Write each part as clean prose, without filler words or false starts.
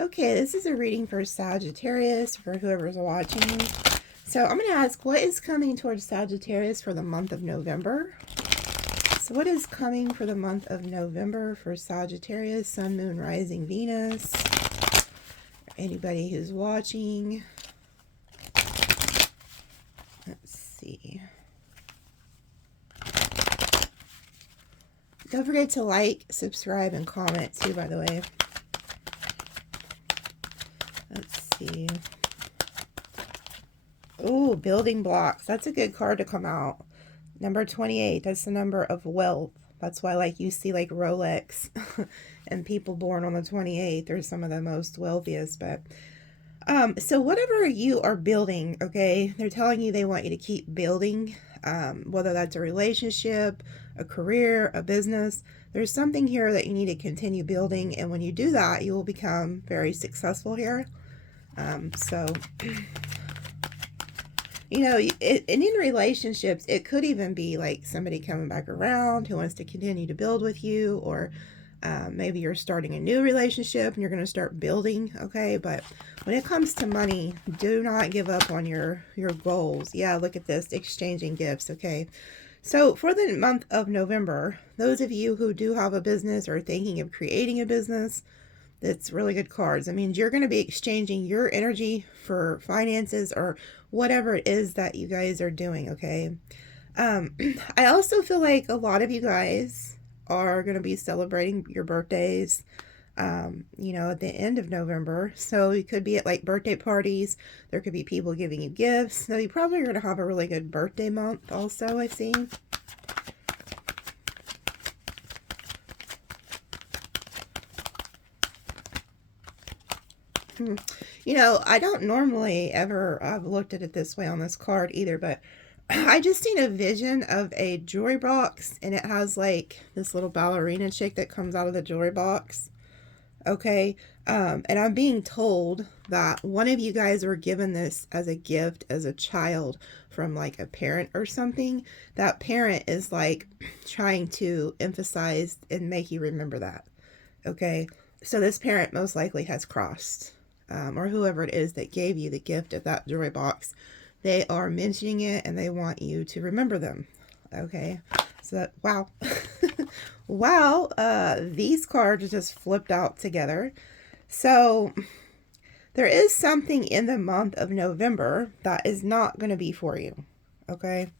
Okay, this is a reading for Sagittarius, for whoever's watching. So I'm going to ask, what is coming towards Sagittarius for the month of November? So what is coming for the month of November for Sagittarius, Sun, Moon, Rising, Venus? Anybody who's watching. Let's see. Don't forget to like, subscribe, and comment too, by the way. Let's see. Ooh, building blocks. That's a good card to come out. Number 28. That's the number of wealth. That's why, like, you see, like, Rolex and people born on the 28th. They're some of the most wealthiest. But, so whatever you are building, okay, they're telling you they want you to keep building, whether that's a relationship, a career, a business. There's something here that you need to continue building. And when you do that, you will become very successful here. So, you know, and in relationships, it could even be like somebody coming back around who wants to continue to build with you, or maybe you're starting a new relationship and you're going to start building, okay? But when it comes to money, do not give up on your goals. Yeah, look at this, exchanging gifts, okay? So for the month of November, those of you who do have a business or are thinking of creating a business, that's really good cards. That means you're going to be exchanging your energy for finances or whatever it is that you guys are doing, okay? I also feel like a lot of you guys are going to be celebrating your birthdays, you know, at the end of November. So you could be at like birthday parties. There could be people giving you gifts. So you probably are going to have a really good birthday month also, I've seen. You know, I don't normally ever have looked at it this way on this card either, but I just seen a vision of a jewelry box, and it has like this little ballerina chick that comes out of the jewelry box. Okay. And I'm being told that one of you guys were given this as a gift as a child from like a parent or something. That parent is like trying to emphasize and make you remember that. Okay. So this parent most likely has crossed. Or whoever it is that gave you the gift of that jewelry box, they are mentioning it and they want you to remember them. Okay, so that, wow. Wow, these cards just flipped out together. So there is something in the month of November that is not going to be for you. Okay,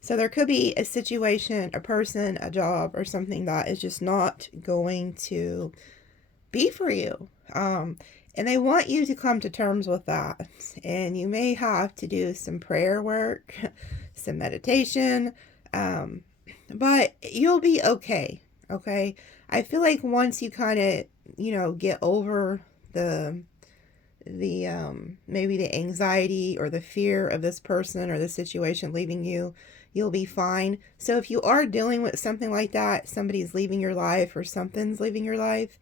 so there could be a situation, a person, a job, or something that is just not going to be for you. And they want you to come to terms with that. And you may have to do some prayer work, some meditation, but you'll be okay. Okay. I feel like once you kind of, you know, get over the maybe the anxiety or the fear of this person or the situation leaving you, you'll be fine. So if you are dealing with something like that, somebody's leaving your life or something's leaving your life,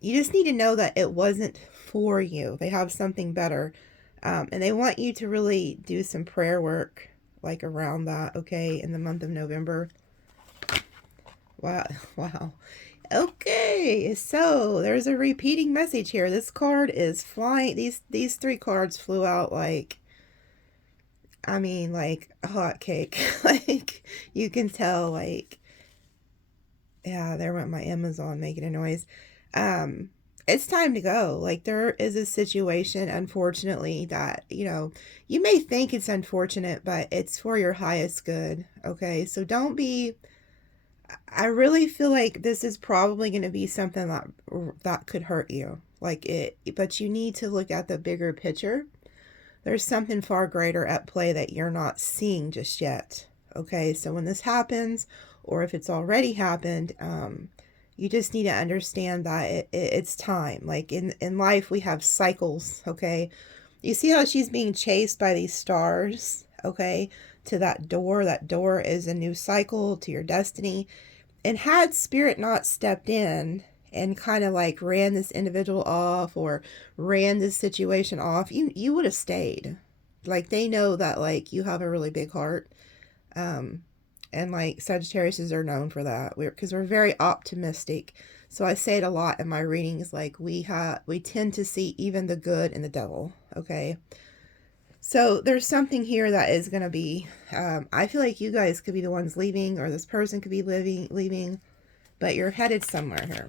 you just need to know that it wasn't for you. They have something better. And they want you to really do some prayer work like around that, okay, in the month of November. Wow. Wow. Okay, so there's a repeating message here. This card is flying. These three cards flew out like, I mean, like a hot cake. Like, you can tell, like, yeah, there went my Amazon making a noise. It's time to go. Like, there is a situation, unfortunately, that, you know, you may think it's unfortunate, but it's for your highest good. Okay, so don't be, I really feel like this is probably going to be something that could hurt you. Like it, but you need to look at the bigger picture. There's something far greater at play that you're not seeing just yet. Okay, so when this happens, or if it's already happened, you just need to understand that it's time. Like in life, we have cycles, okay? You see how she's being chased by these stars, okay, to that door. That door is a new cycle to your destiny. And had Spirit not stepped in and kind of like ran this individual off or ran this situation off, you would have stayed. Like, they know that, like, you have a really big heart. And like Sagittariuses are known for that. Because we're very optimistic. So I say it a lot in my readings, like we tend to see even the good in the devil, okay? So there's something here that is going to be, I feel like you guys could be the ones leaving, or this person could be leaving, but you're headed somewhere here.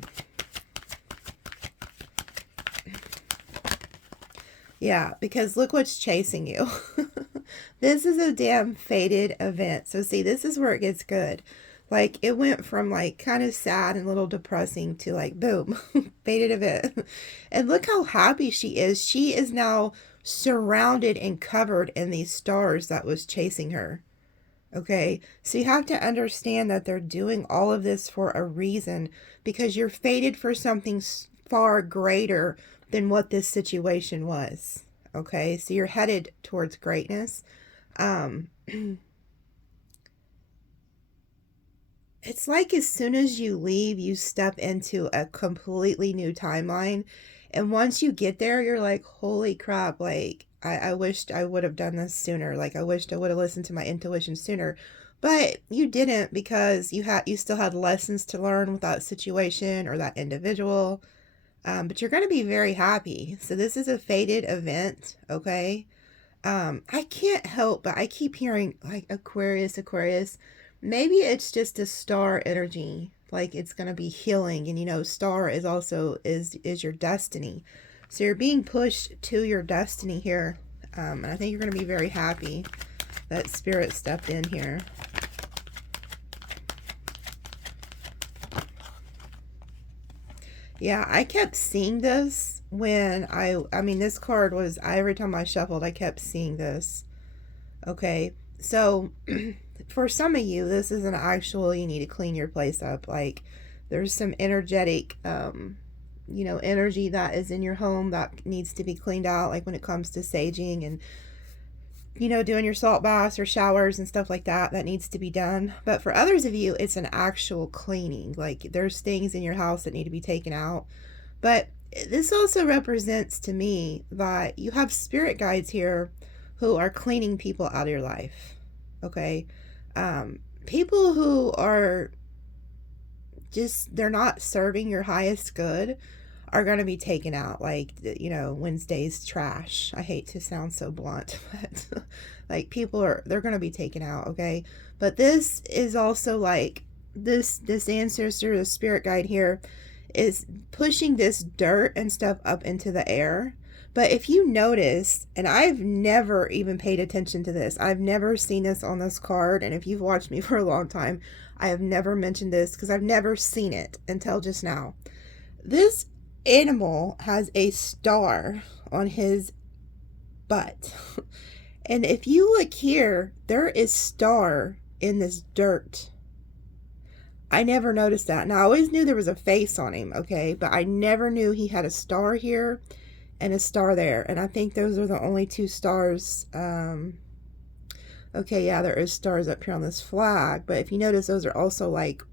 Yeah, because look what's chasing you. This is a damn fated event. So see, this is where it gets good. Like, it went from like kind of sad and a little depressing to like, boom, fated event. And look how happy she is. She is now surrounded and covered in these stars that was chasing her. Okay, so you have to understand that they're doing all of this for a reason, because you're fated for something far greater than what this situation was. Okay, so you're headed towards greatness. It's like as soon as you leave, you step into a completely new timeline. And once you get there, you're like, holy crap, like, I wished I would have done this sooner. Like, I wished I would have listened to my intuition sooner. But you didn't, because you still had lessons to learn with that situation or that individual. But you're going to be very happy. So this is a fated event, okay? I can't help, but I keep hearing like Aquarius. Maybe it's just a star energy. Like, it's going to be healing. And, you know, star is also is your destiny. So you're being pushed to your destiny here. And I think you're going to be very happy that Spirit stepped in here. Yeah, I kept seeing this when I mean, this card was, every time I shuffled, I kept seeing this. Okay, so for some of you, this is an actual, you need to clean your place up. Like, there's some energetic, you know, energy that is in your home that needs to be cleaned out, like when it comes to saging and, you know, doing your salt baths or showers and stuff like that, that needs to be done. But for others of you, it's an actual cleaning. Like, there's things in your house that need to be taken out. But this also represents to me that you have spirit guides here who are cleaning people out of your life. Okay? People who are just, they're not serving your highest good are going to be taken out. Like, you know, Wednesday's trash. I hate to sound so blunt, but like, they're going to be taken out. Okay. But this is also like this ancestor, the spirit guide here, is pushing this dirt and stuff up into the air. But if you notice, and I've never even paid attention to this, I've never seen this on this card, and if you've watched me for a long time, I have never mentioned this because I've never seen it until just now. This animal has a star on his butt. And if you look here, there is star in this dirt. I never noticed that. Now, I always knew there was a face on him, okay? But I never knew he had a star here and a star there. And I think those are the only two stars. Okay, yeah, there is stars up here on this flag. But if you notice, those are also like,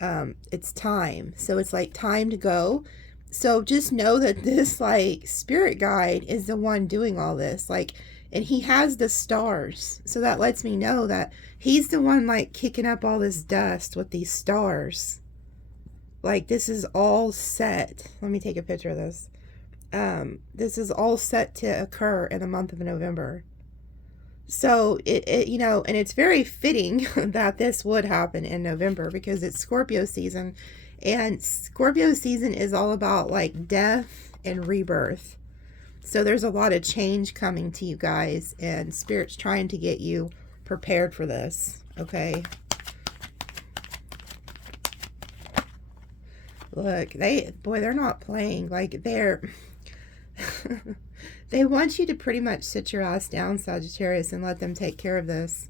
it's time. So it's like time to go. So just know that this like spirit guide is the one doing all this. Like, and he has the stars. So that lets me know that he's the one like kicking up all this dust with these stars. Like, this is all set. Let me take a picture of this. This is all set to occur in the month of November. So it you know, and it's very fitting that this would happen in November because it's Scorpio season, and Scorpio season is all about like death and rebirth. So there's a lot of change coming to you guys, and Spirit's trying to get you prepared for this, okay? Look, they're not playing. Like, they're they want you to pretty much sit your ass down, Sagittarius, and let them take care of this.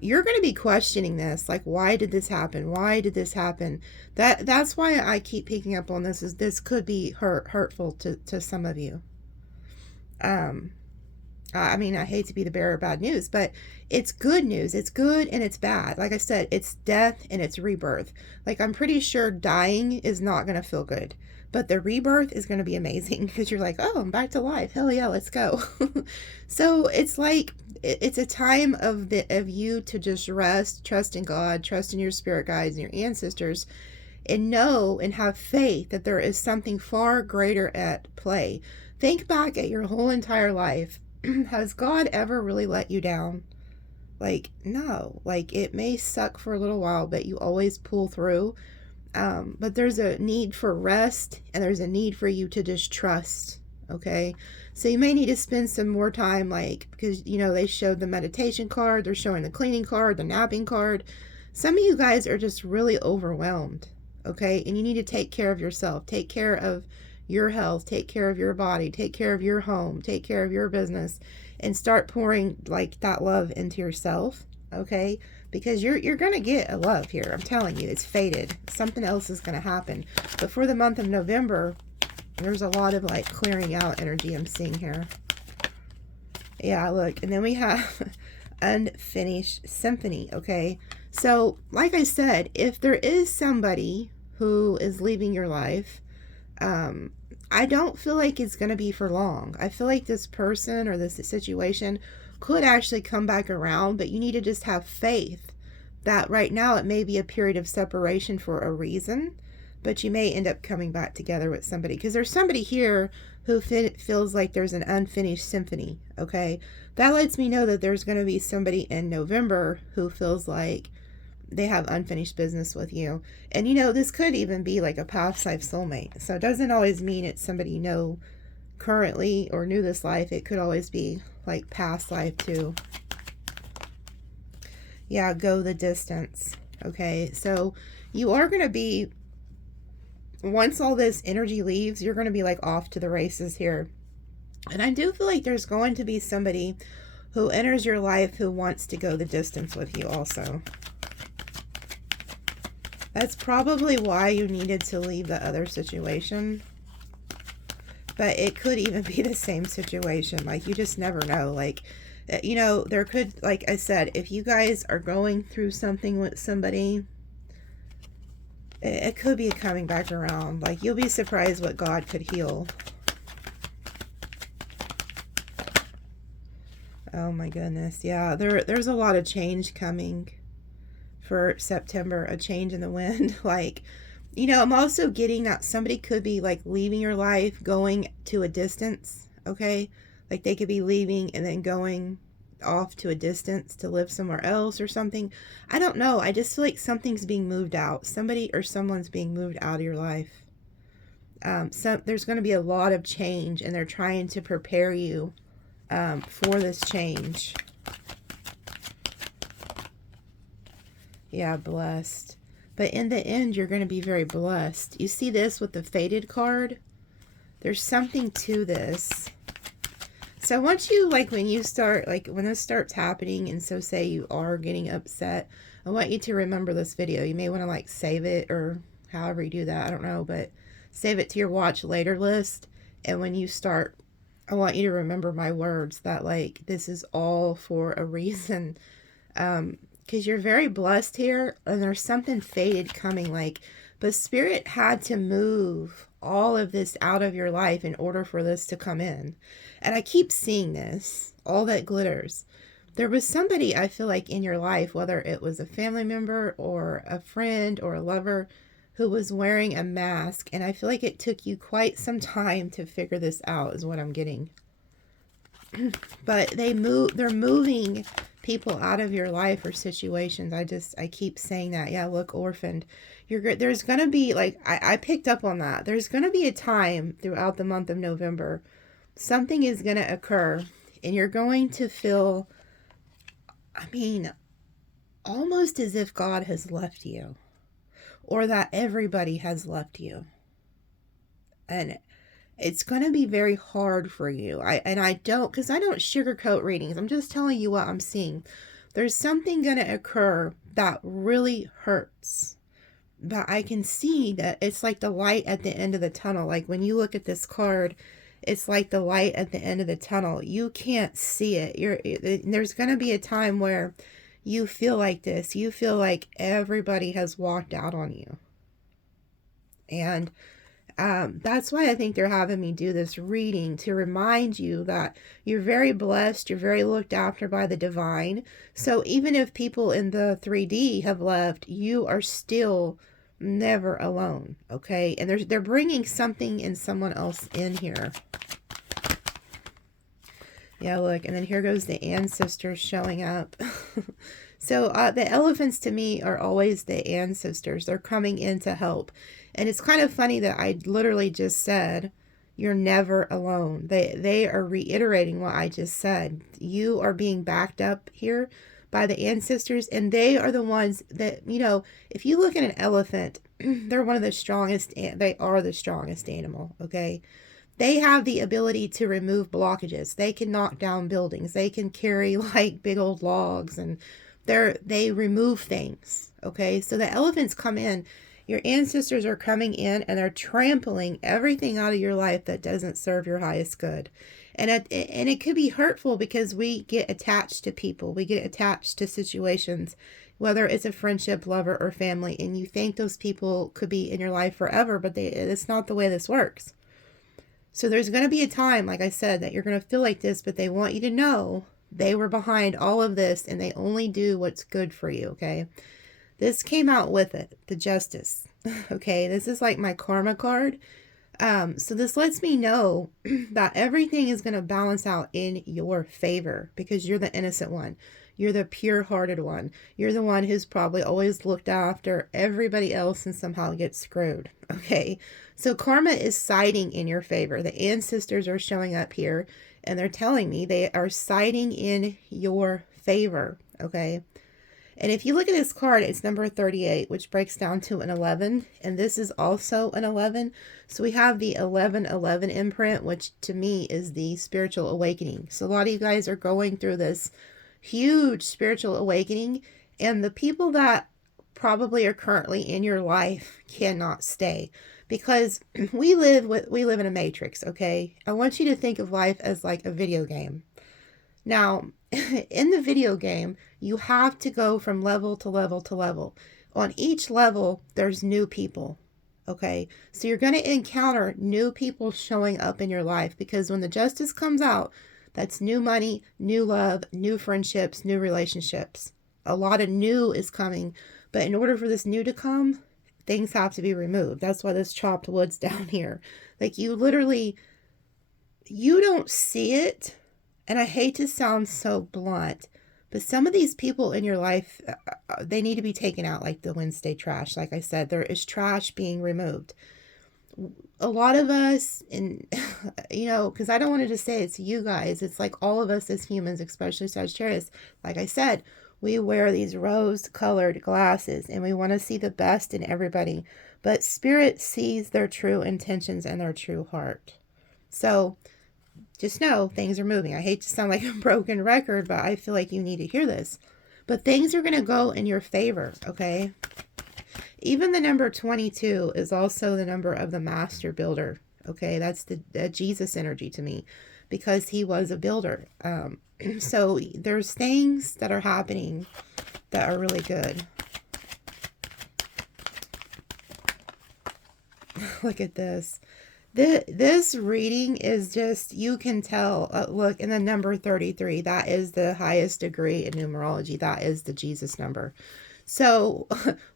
You're going to be questioning this, like, why did this happen? Why did this happen? That's why I keep picking up on this, is this could be hurtful to some of you. I mean, I hate to be the bearer of bad news, but it's good news. It's good and it's bad. Like I said, it's death and it's rebirth. Like, I'm pretty sure dying is not going to feel good, but the rebirth is going to be amazing because you're like, oh, I'm back to life. Hell yeah, let's go. So it's like, it's a time of you to just rest, trust in God, trust in your spirit guides and your ancestors, and know and have faith that there is something far greater at play. Think back at your whole entire life. Has God ever really let you down? Like, no. Like, it may suck for a little while, but you always pull through. But there's a need for rest, and there's a need for you to just trust. Okay, so you may need to spend some more time, like, because they showed the meditation card, they're showing the cleaning card, the napping card. Some of you guys are just really overwhelmed. Okay, and you need to take care of yourself, take care of your health, take care of your body, take care of your home, take care of your business, and start pouring like that love into yourself. Okay, because you're gonna get a love here. I'm telling you, it's fated. Something else is gonna happen. But for the month of November, there's a lot of like clearing out energy I'm seeing here. Yeah, look, and then we have unfinished symphony. Okay, so like I said, if there is somebody who is leaving your life, I don't feel like it's going to be for long. I feel like this person or this situation could actually come back around, but you need to just have faith that right now it may be a period of separation for a reason, but you may end up coming back together with somebody, because there's somebody here who feels like there's an unfinished symphony. Okay, that lets me know that there's going to be somebody in November who feels like they have unfinished business with you. And this could even be like a past life soulmate, so it doesn't always mean it's somebody you know currently or knew this life. It could always be like past life too. Yeah, go the distance. Okay, so you are going to be, once all this energy leaves, you're going to be like off to the races here. And I do feel like there's going to be somebody who enters your life who wants to go the distance with you also. That's probably why you needed to leave the other situation. But it could even be the same situation. Like, you just never know. Like, there could, like I said, if you guys are going through something with somebody, it could be coming back around. Like, you'll be surprised what God could heal. Oh my goodness. Yeah, there's a lot of change coming for September. A change in the wind. Like, I'm also getting that somebody could be like leaving your life, going to a distance. Okay, like they could be leaving and then going off to a distance to live somewhere else or something. I don't know. I just feel like something's being moved out. Somebody or someone's being moved out of your life. So there's going to be a lot of change, and they're trying to prepare you for this change. Yeah, blessed. But in the end, you're going to be very blessed. You see this with the Fated card? There's something to this. So once you, like, when you start, like, when this starts happening, and so say you are getting upset, I want you to remember this video. You may want to, like, save it, or however you do that, I don't know, but save it to your watch later list. And when you start, I want you to remember my words that, like, this is all for a reason. Because you're very blessed here, and there's something fated coming, like, but Spirit had to move all of this out of your life in order for this to come in. And I keep seeing this, all that glitters. There was somebody, I feel like, in your life, whether it was a family member or a friend or a lover, who was wearing a mask, and I feel like it took you quite some time to figure this out, is what I'm getting. But they're moving people out of your life or situations. I keep saying that. Yeah, look, orphaned. There's going to be, like, I picked up on that. There's going to be a time throughout the month of November, something is going to occur, and you're going to feel, I mean, almost as if God has left you, or that everybody has left you. And it's going to be very hard for you. Because I don't sugarcoat readings. I'm just telling you what I'm seeing. There's something going to occur that really hurts. But I can see that it's like the light at the end of the tunnel. Like when you look at this card, it's like the light at the end of the tunnel. You can't see it. There's going to be a time where you feel like this. You feel like everybody has walked out on you. And that's why I think they're having me do this reading, to remind you that you're very blessed, you're very looked after by the divine. So even if people in the 3D have left, you are still never alone, okay? And they're bringing something and someone else in here. Yeah, look, and then here goes the ancestors showing up. So the elephants to me are always the ancestors. They're coming in to help. And it's kind of funny that I literally just said, you're never alone. They are reiterating what I just said. You are being backed up here by the ancestors, and they are the ones that, you know, if you look at an elephant, they're one of the strongest, they are the strongest animal, okay? They have the ability to remove blockages. They can knock down buildings. They can carry like big old logs, and they remove things, okay? So the elephants come in. Your ancestors are coming in and they're trampling everything out of your life that doesn't serve your highest good. And it could be hurtful because we get attached to people. We get attached to situations, whether it's a friendship, lover, or family, and you think those people could be in your life forever, but it's not the way this works. So there's going to be a time, like I said, that you're going to feel like this, but they want you to know they were behind all of this and they only do what's good for you, okay? This came out with it, the Justice. Okay, this is like my karma card. So this lets me know that everything is going to balance out in your favor because you're the innocent one. You're the pure-hearted one. You're the one who's probably always looked after everybody else and somehow gets screwed. Okay, so karma is siding in your favor. The ancestors are showing up here and they're telling me they are siding in your favor. Okay. And if you look at this card, it's number 38, which breaks down to an 11. And this is also an 11. So we have the 1111 imprint, which to me is the spiritual awakening. So a lot of you guys are going through this huge spiritual awakening. And the people that probably are currently in your life cannot stay. Because we live in a matrix, okay? I want you to think of life as like a video game. Now, in the video game, you have to go from level to level to level. On each level, there's new people, okay? So you're going to encounter new people showing up in your life because when the Justice comes out, that's new money, new love, new friendships, new relationships. A lot of new is coming, but in order for this new to come, things have to be removed. That's why this chopped wood's down here. Like you literally, you don't see it. And I hate to sound so blunt, but some of these people in your life, they need to be taken out like the Wednesday trash. Like I said, there is trash being removed. A lot of us, and you know, because I don't want to just say it's you guys, it's like all of us as humans, especially Sagittarius. Like I said, we wear these rose-colored glasses and we want to see the best in everybody. But Spirit sees their true intentions and their true heart. So just know things are moving. I hate to sound like a broken record, but I feel like you need to hear this. But things are going to go in your favor, okay? Even the number 22 is also the number of the master builder, okay? That's the Jesus energy to me because he was a builder. So there's things that are happening that are really good. Look at this. This reading is just, you can tell, look, in the number 33, that is the highest degree in numerology. That is the Jesus number. So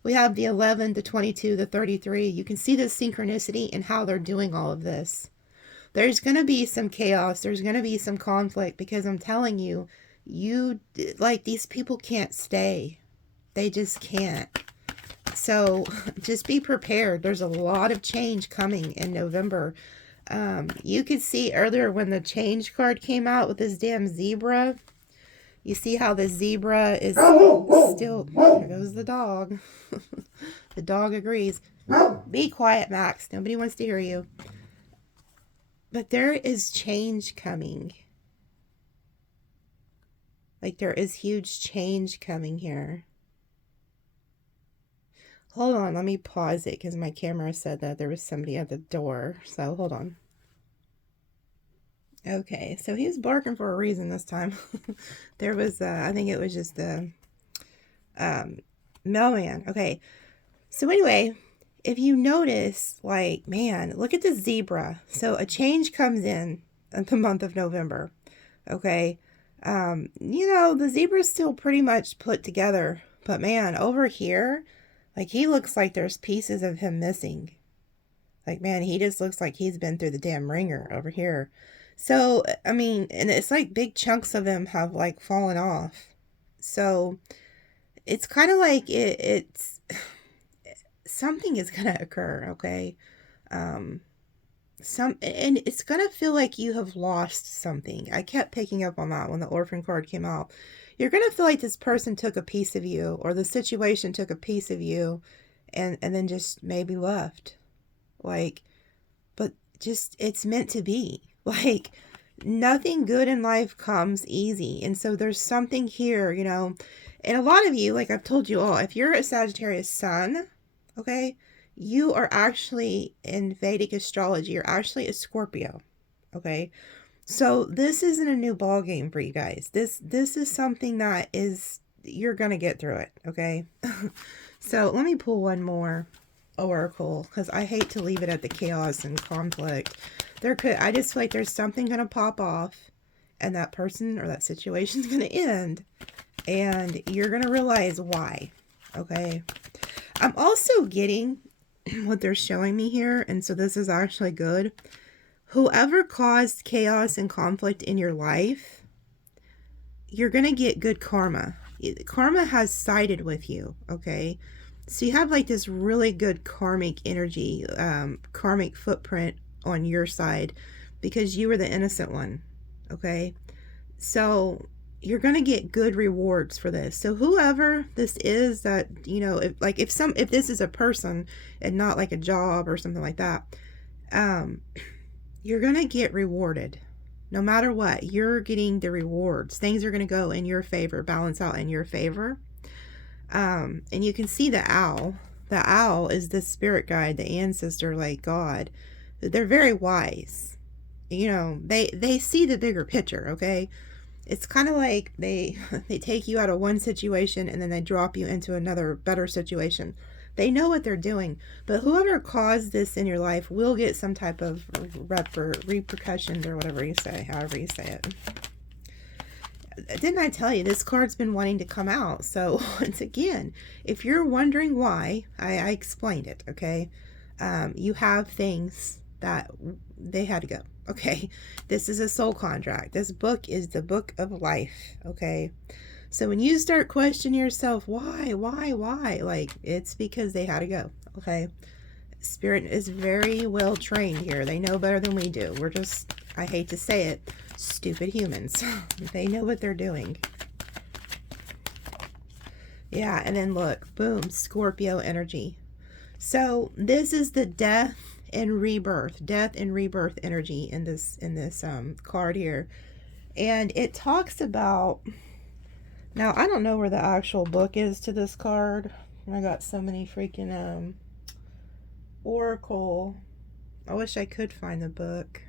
we have the 11, the 22, the 33. You can see the synchronicity in how they're doing all of this. There's going to be some chaos. There's going to be some conflict because I'm telling you, like, these people can't stay. They just can't. So just be prepared. There's a lot of change coming in November. You could see earlier when the change card came out with this damn zebra. You see how the zebra is still... There goes the dog. The dog agrees. Be quiet, Max. Nobody wants to hear you. But there is change coming. Like there is huge change coming here. Hold on, let me pause it because my camera said that there was somebody at the door. So hold on. Okay, so he was barking for a reason this time. There was, I think it was just the mailman. Okay, so anyway, if you notice, like, man, look at the zebra. So a change comes in the month of November. Okay, you know, the zebra's still pretty much put together. But man, over here, Like, he looks like there's pieces of him missing. Like, man, he just looks like he's been through the damn ringer over here. So, I mean, and it's like big chunks of him have like fallen off. So, it's kind of like it's something is going to occur, okay? Um, and it's gonna feel like you have lost something. I kept picking up on that when the orphan card came out. You're gonna feel like this person took a piece of you, or the situation took a piece of you, and then just maybe left. Like, but just it's meant to be. Like, nothing good in life comes easy, and so there's something here, you know. And a lot of you, like I've told you all, if you're a Sagittarius sun, okay, you are actually in Vedic astrology, you're actually a Scorpio, okay? So this isn't a new ball game for you guys. This is something that is, you're gonna get through it, okay? So let me pull one more oracle, because I hate to leave it at the chaos and conflict. I just feel like there's something gonna pop off, and that person or that situation's gonna end, and you're gonna realize why, okay? I'm also getting what they're showing me here, and so this is actually good. Whoever caused chaos and conflict in your life, you're going to get good karma. Karma has sided with you, okay? So you have like this really good karmic energy, karmic footprint on your side because you were the innocent one, okay? So you're going to get good rewards for this. So whoever this is that, you know, if this is a person and not like a job or something like that, you're going to get rewarded. No matter what, you're getting the rewards. Things are going to go in your favor, balance out in your favor. And you can see the owl. The owl is the spirit guide, the ancestor, like God. They're very wise. You know, they see the bigger picture, okay? It's kind of like they take you out of one situation and then they drop you into another better situation. They know what they're doing, but whoever caused this in your life will get some type of repercussions or whatever you say, however you say it. Didn't I tell you this card's been wanting to come out? So once again, if you're wondering why, I explained it, okay? You have things that they had to go. Okay, this is a soul contract. This book is the book of life, okay? So when you start questioning yourself, why, like, it's because they had to go, okay? Spirit is very well trained here. They know better than we do. We're just, I hate to say it, stupid humans. They know what they're doing. Yeah, and then look, boom, Scorpio energy. So this is the death and rebirth energy in this card here, and it talks about, now I don't know where the actual book is to this card. I got so many freaking oracle. I wish I could find the book.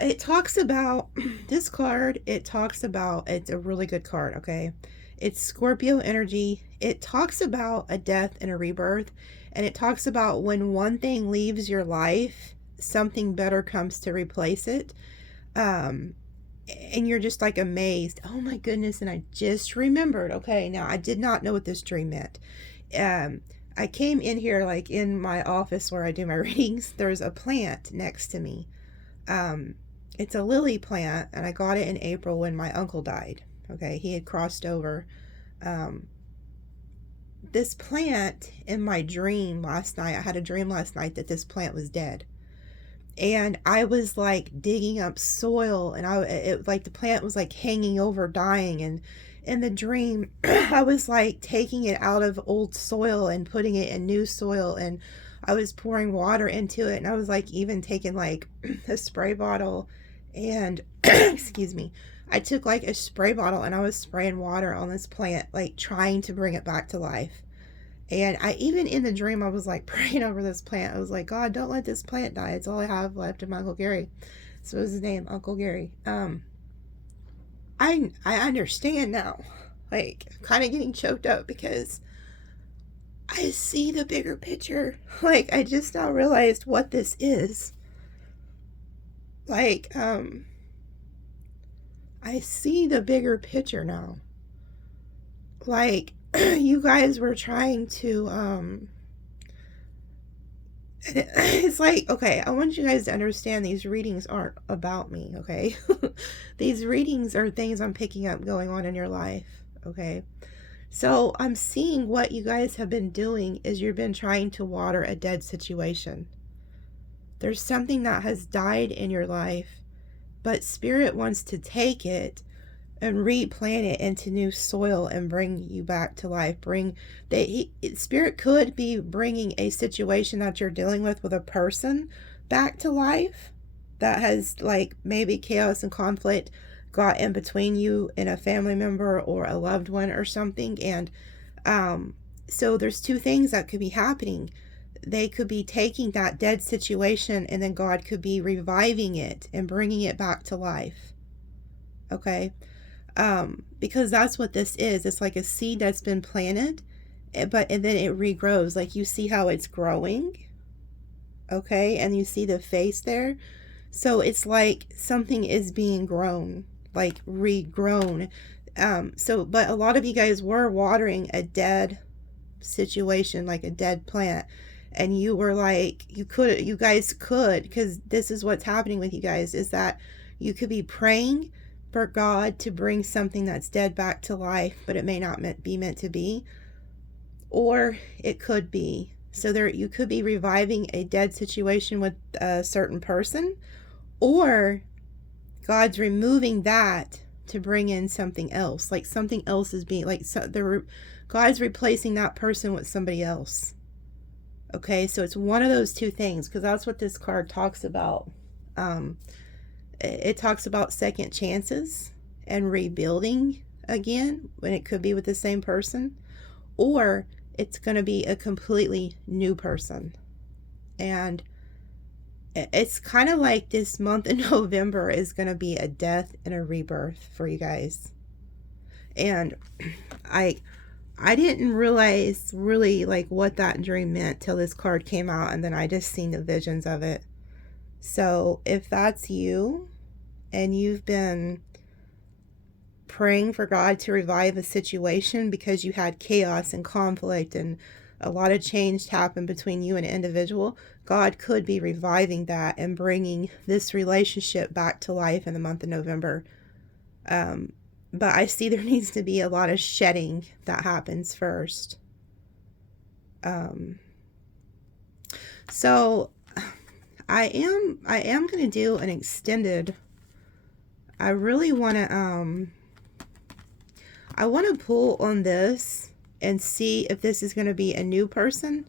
It talks about this card. It talks about, it's a really good card, okay? It's Scorpio energy. It talks about a death and a rebirth. And it talks about when one thing leaves your life, something better comes to replace it. And you're just like amazed. Oh my goodness. And I just remembered. Okay, now I did not know what this dream meant. I came in here, like in my office where I do my readings. There's a plant next to me. It's a lily plant, and I got it in April when my uncle died. Okay, he had crossed over. This plant, in my dream last night, I had a dream last night that this plant was dead. And I was like digging up soil, and it like the plant was like hanging over, dying. And in the dream, I was like taking it out of old soil and putting it in new soil, and I was pouring water into it. And I was like even taking like a spray bottle and excuse me, I took like a spray bottle and I was spraying water on this plant, like trying to bring it back to life. And I, even in the dream, I was like praying over this plant. I was like, God, don't let this plant die. It's all I have left of my Uncle Gary. So was his name, Uncle Gary. I understand now. Like, kind of getting choked up because I see the bigger picture. Like, I just now realized what this is. Like, I see the bigger picture now. Like, you guys were trying to, it's like, okay, I want you guys to understand these readings aren't about me, okay? These readings are things I'm picking up going on in your life, okay? So I'm seeing what you guys have been doing is you've been trying to water a dead situation. There's something that has died in your life, but Spirit wants to take it and replant it into new soil and bring you back to life. Spirit could be bringing a situation that you're dealing with a person back to life that has, like, maybe chaos and conflict got in between you and a family member or a loved one or something. And so there's two things that could be happening. They could be taking that dead situation, and then God could be reviving it and bringing it back to life. Okay? Because that's what this is. It's like a seed that's been planted, and then it regrows. Like, you see how it's growing, okay? And you see the face there. So it's like something is being grown, like regrown. But a lot of you guys were watering a dead situation, like a dead plant. And you were like, you guys could, because this is what's happening with you guys, is that you could be praying for God to bring something that's dead back to life, but it may not be meant to be, or it could be. So you could be reviving a dead situation with a certain person, or God's removing that to bring in something else. Like something else is being, like, God's replacing that person with somebody else. Okay, so it's one of those two things, because that's what this card talks about. It talks about second chances and rebuilding again, when it could be with the same person, or it's going to be a completely new person. And it's kind of like this month in November is going to be a death and a rebirth for you guys. And I didn't realize really, like, what that dream meant till this card came out, and then I just seen the visions of it. So if that's you and you've been praying for God to revive a situation because you had chaos and conflict and a lot of change happened between you and an individual, God could be reviving that and bringing this relationship back to life in the month of November. But I see there needs to be a lot of shedding that happens first. So I am going to do an extended. I really want to I want to pull on this and see if this is going to be a new person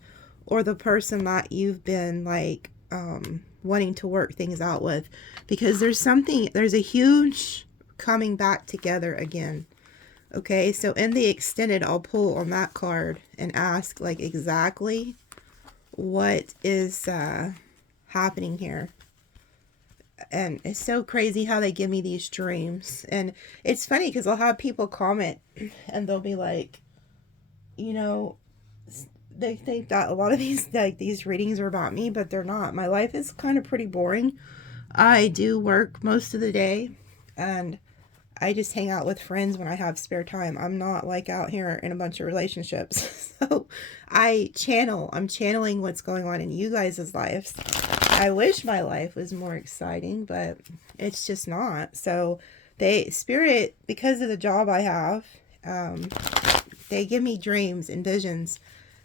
or the person that you've been, like, wanting to work things out with, because there's a huge coming back together again. Okay, so in the extended, I'll pull on that card and ask, like, exactly what is happening here. And it's so crazy how they give me these dreams. And it's funny because I'll have people comment and they'll be like, you know, they think that a lot of these readings are about me, but they're not. My life is kind of pretty boring. I do work most of the day, and I just hang out with friends when I have spare time. I'm not, like, out here in a bunch of relationships. So I'm channeling what's going on in you guys' lives. I wish my life was more exciting, but it's just not. So Spirit, because of the job I have, they give me dreams and visions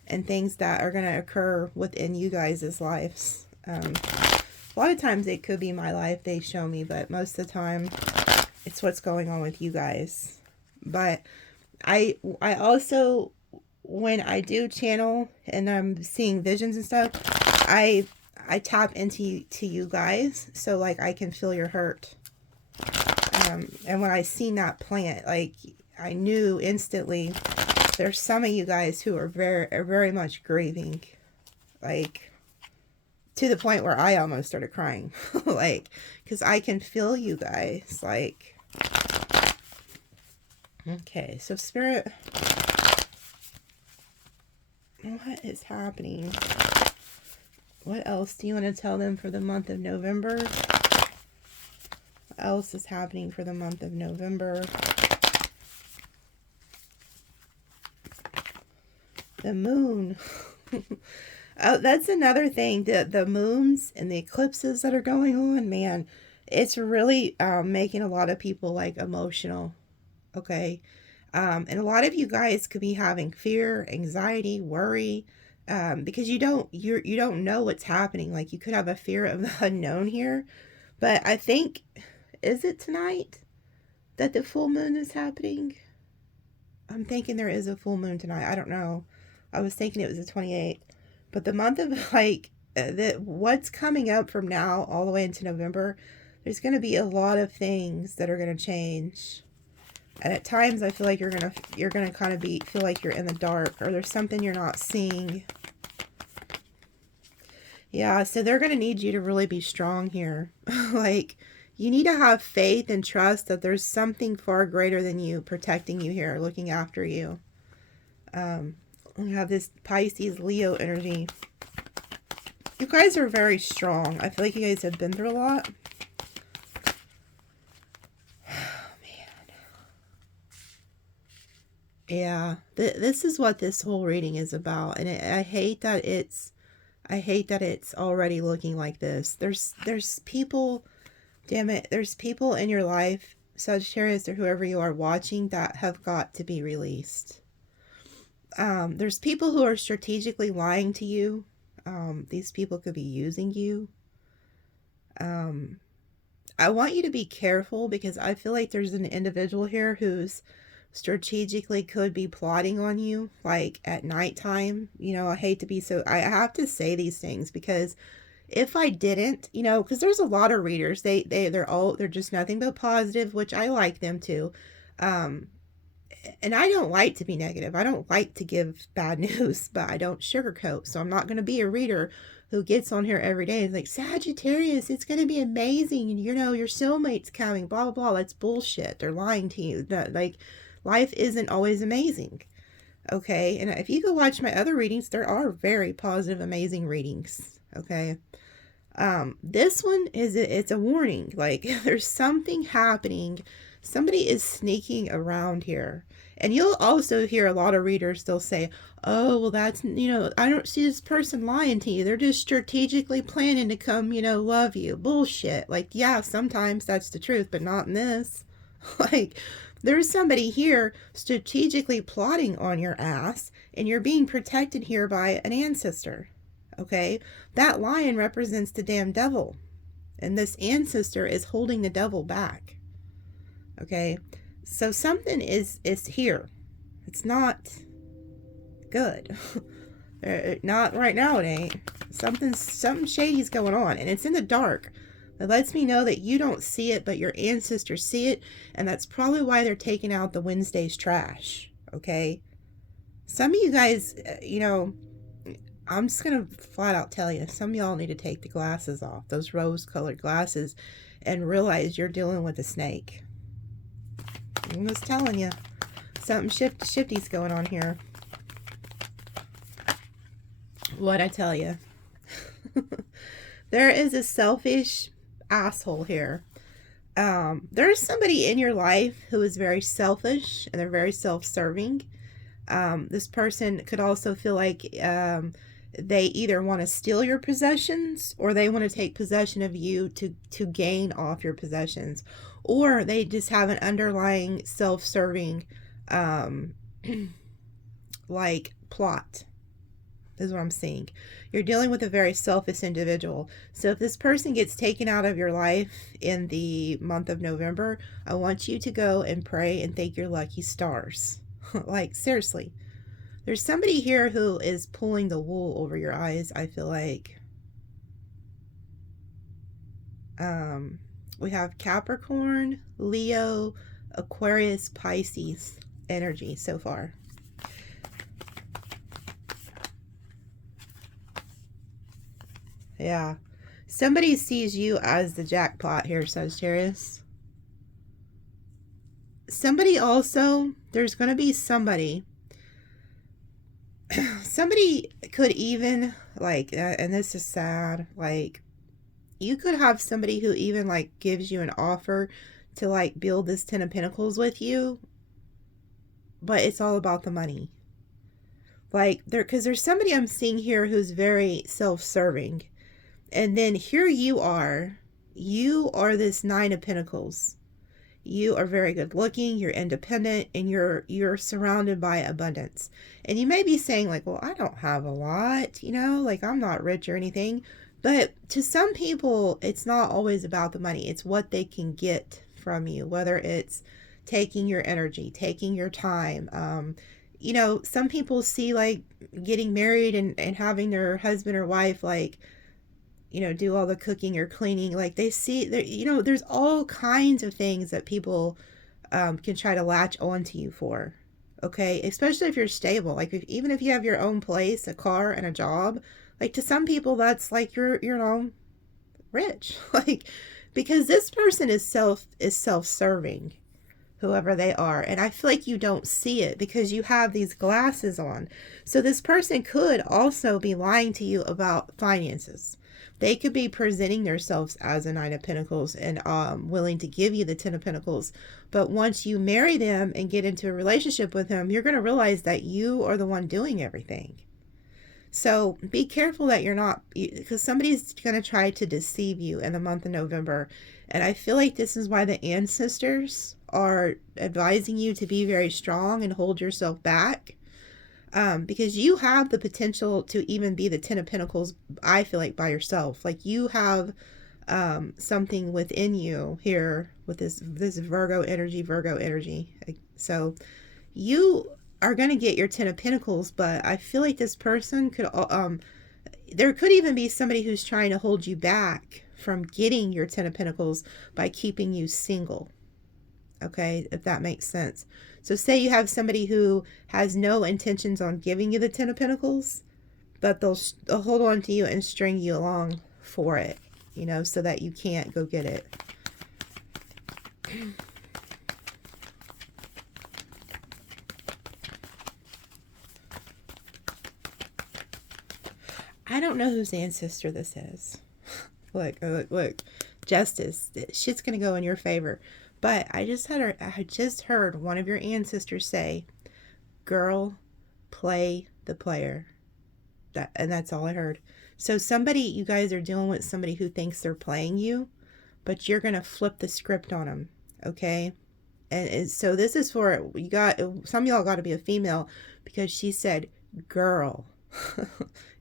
and things that are going to occur within you guys' lives. A lot of times it could be my life they show me, but most of the time it's what's going on with you guys. But I also, when I do channel and I'm seeing visions and stuff, I tap into you guys, so, like, I can feel your hurt. And when I seen that plant, like, I knew instantly there's some of you guys who are very much grieving, like, to the point where I almost started crying. Like, because I can feel you guys, like. Okay, so Spirit, what is happening? What else do you want to tell them for the month of November? What else is happening for the month of November? The moon. Oh, that's another thing. The moons and the eclipses that are going on, man, it's really making a lot of people like emotional. Okay. And a lot of you guys could be having fear, anxiety, worry, because you don't know what's happening. Like you could have a fear of the unknown here. But I think, is it tonight that the full moon is happening? I'm thinking there is a full moon tonight. I don't know. I was thinking it was the 28th. But the month of like what's coming up from now all the way into November, there's going to be a lot of things that are going to change. And at times I feel like you're going to kind of feel like you're in the dark, or there's something you're not seeing. Yeah, so they're going to need you to really be strong here. Like, you need to have faith and trust that there's something far greater than you protecting you here, looking after you. We have this Pisces Leo energy. You guys are very strong. I feel like you guys have been through a lot. Oh, man. Yeah, this is what this whole reading is about. And I hate that it's already looking like this. There's people, damn it, there's people in your life, Sagittarius or whoever you are watching, that have got to be released. There's people who are strategically lying to you. These people could be using you. I want you to be careful, because I feel like there's an individual here who's strategically could be plotting on you, like at nighttime. You know, I hate to be so, I have to say these things, because if I didn't, you know, because there's a lot of readers, they're just nothing but positive, which I like them too. And I don't like to be negative. I don't like to give bad news, but I don't sugarcoat. So I'm not going to be a reader who gets on here every day and is like, Sagittarius, it's going to be amazing. And, you know, your soulmate's coming, blah, blah, blah. That's bullshit. They're lying to you. Like, life isn't always amazing. Okay. And if you go watch my other readings, there are very positive, amazing readings. Okay. This one it's a warning. Like, there's something happening. Somebody is sneaking around here. And you'll also hear a lot of readers, they'll say, oh, well, that's, you know, I don't see this person lying to you. They're just strategically planning to come, you know, love you. Bullshit. Like, yeah, sometimes that's the truth, but not in this. Like, there's somebody here strategically plotting on your ass, and you're being protected here by an ancestor. Okay? That lion represents the damn devil. And this ancestor is holding the devil back. Okay? So something is here. It's not good. Not right now, it ain't. Something shady's going on, and it's in the dark. It lets me know that you don't see it, but your ancestors see it, and that's probably why they're taking out the Wednesday's trash. Okay? Some of you guys, you know, I'm just going to flat out tell you, some of y'all need to take the glasses off, those rose-colored glasses, and realize you're dealing with a snake. I'm just telling you, something shifty's going on here. What'd I tell you? There is a selfish asshole here. There's somebody in your life who is very selfish, and they're very self-serving. This person could also feel like they either want to steal your possessions, or they want to take possession of you to gain off your possessions, or they just have an underlying self-serving like plot. This is what I'm seeing. You're dealing with a very selfish individual. So if this person gets taken out of your life in the month of November, I want you to go and pray and thank your lucky stars. Like, seriously. There's somebody here who is pulling the wool over your eyes, I feel like. We have Capricorn, Leo, Aquarius, Pisces energy so far. Yeah. Somebody sees you as the jackpot here, Sagittarius. Somebody also, there's going to be somebody could even, like, and this is sad, like, you could have somebody who even, like, gives you an offer to, like, build this 10 of Pentacles with you, but it's all about the money. Like, because there's somebody I'm seeing here who's very self-serving. And then here you are. You are this Nine of Pentacles. You are very good looking, you're independent, and you're surrounded by abundance. And you may be saying like, well, I don't have a lot, like I'm not rich or anything. But to some people, it's not always about the money. It's what they can get from you, whether it's taking your energy, taking your time. Some people see like getting married and having their husband or wife like, do all the cooking or cleaning. Like they see that, there's all kinds of things that people can try to latch onto you for. Okay. Especially if you're stable. Like even if you have your own place, a car and a job, like to some people, that's like, you're rich. Like, because this person is self-serving, whoever they are. And I feel like you don't see it because you have these glasses on. So this person could also be lying to you about finances. They could be presenting themselves as a Nine of Pentacles and willing to give you the Ten of Pentacles. But once you marry them and get into a relationship with them, you're going to realize that you are the one doing everything. So be careful that you're not, because somebody's going to try to deceive you in the month of November. And I feel like this is why the ancestors are advising you to be very strong and hold yourself back. Because you have the potential to even be the Ten of Pentacles, I feel like, by yourself. Like you have something within you here with this Virgo energy. So you are going to get your Ten of Pentacles, but I feel like this person could, there could even be somebody who's trying to hold you back from getting your Ten of Pentacles by keeping you single. Okay, if that makes sense. So say you have somebody who has no intentions on giving you the Ten of Pentacles, but they'll hold on to you and string you along for it, so that you can't go get it. I don't know whose ancestor this is. Look. Justice. Shit's going to go in your favor. But I just heard one of your ancestors say, girl, play the player. And that's all I heard. So you guys are dealing with somebody who thinks they're playing you, but you're going to flip the script on them. Okay. And so this is for, some of y'all got to be a female, because she said, girl,